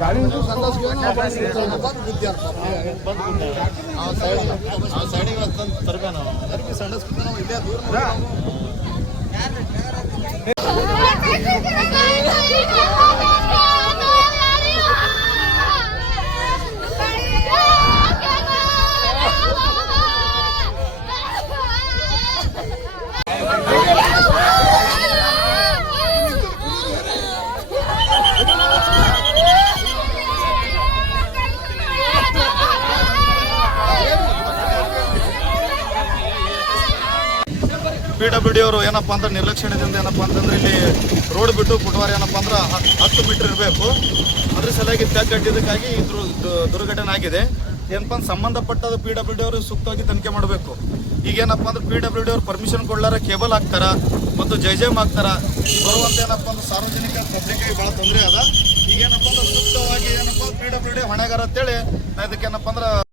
गाड़ी संडास संडास इल्ले दूर PWD ಅವರು ಏನಪ್ಪಾ ಅಂದ್ರೆ ನಿರ್ಲಕ್ಷ್ಯದಿಂದ ಏನಪ್ಪಾ ಅಂತಂದ್ರೆ ಇಲ್ಲಿ ರೋಡ್ ಬಿಟ್ಟು ಫುಟ್ವಾರ್ ಏನಪ್ಪಾ ಅಂದ್ರೆ 10 ಮೀಟರ್ ಇರಬೇಕು. ಅದ್ರ ಸಲುವಾಗಿ ತೆಗ್ಗಟ್ಟಿದ್ದಕ್ಕಾಗಿ ಇದು ದುರ್ಘಟನೆ ಆಗಿದೆ. ಏನಪ್ಪಾ ಸಂಬಂಧಪಟ್ಟದ PWD ಅವರು ಸೂಕ್ತವಾಗಿ ತನಿಖೆ ಮಾಡಬೇಕು. ಈಗೇನಪ್ಪ ಅಂದ್ರೆ PWD ಅವರು ಪರ್ಮಿಷನ್ ಕೊಡ್ಲಾರ ಕೇಬಲ್ ಹಾಕ್ತಾರ ಮತ್ತು ಜೈಜಮ್ ಹಾಕ್ತಾರ. ಬರುವಂತ ಏನಪ್ಪಾ ಅಂದ್ರೆ ಸಾರ್ವಜನಿಕ ಪಬ್ಲಿಕ್ಗೆ ಬಹಳ ತೊಂದರೆ ಅದ. ಈಗೇನಪ್ಪ ಅಂದ್ರೆ ಸೂಕ್ತವಾಗಿ ಏನಪ್ಪಾ PWD ಹೊಣೆಗಾರ ಅಂತೇಳಿ ಇದಕ್ಕೆ ಏನಪ್ಪಾ ಅಂದ್ರೆ